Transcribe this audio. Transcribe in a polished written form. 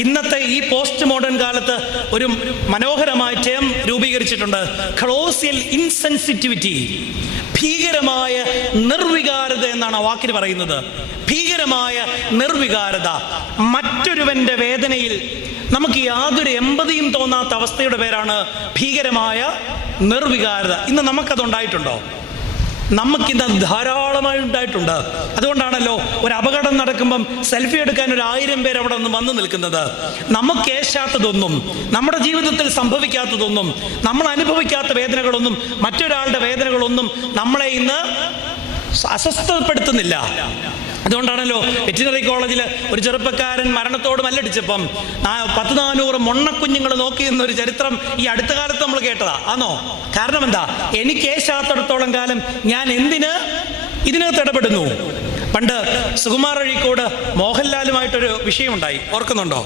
ഇന്നത്തെ ഈ post modern കാലത്ത് ഒരു മനോഹരമായ ടേം രൂപീകരിച്ചിട്ടുണ്ട്, ക്ലോസിയൽ ഇൻസെൻസിറ്റിവിറ്റി. ഭീകരമായ നിർവികാരത എന്നാണ് ആ വാക്കിന് പറയുന്നത്. ഭീകരമായ നിർവികാരത. മറ്റൊരുവന്റെ വേദനയിൽ നമുക്ക് യാതൊരു എമ്പതിയും തോന്നാത്ത അവസ്ഥയുടെ പേരാണ് ഭീകരമായ നിർവികാരത. ഇന്ന് നമുക്കതുണ്ടായിട്ടുണ്ടോ? നമുക്കിന്ന് ധാരാളമായി ഉണ്ടായിട്ടുണ്ട്. അതുകൊണ്ടാണല്ലോ ഒരു അപകടം നടക്കുമ്പം സെൽഫി എടുക്കാൻ 1000 പേര് അവിടെ നിന്ന് വന്നു നിൽക്കുന്നത്. നമുക്ക് ഏശാത്തതൊന്നും, നമ്മുടെ ജീവിതത്തിൽ സംഭവിക്കാത്തതൊന്നും, നമ്മൾ അനുഭവിക്കാത്ത വേദനകളൊന്നും, മറ്റൊരാളുടെ വേദനകളൊന്നും നമ്മളെ ഇന്ന് അസ്വസ്ഥപ്പെടുത്തുന്നില്ല. അതുകൊണ്ടാണല്ലോ വെറ്റിനറി കോളേജിൽ ഒരു ചെറുപ്പക്കാരൻ മരണത്തോട് മല്ലടിച്ചപ്പം 400 മൊണ്ണക്കുഞ്ഞുങ്ങൾ നോക്കി എന്നൊരു ചരിത്രം ഈ അടുത്ത കാലത്ത് നമ്മൾ കേട്ടതാ. ആണോ? കാരണം എന്താ? എനിക്ക് ഏശാത്തിടത്തോളം കാലം ഞാൻ എന്തിന് ഇതിനകത്ത് ഇടപെടുന്നു? പണ്ട് സുകുമാർ അഴീക്കോട് മോഹൻലാലുമായിട്ടൊരു വിഷയമുണ്ടായി, ഓർക്കുന്നുണ്ടോ?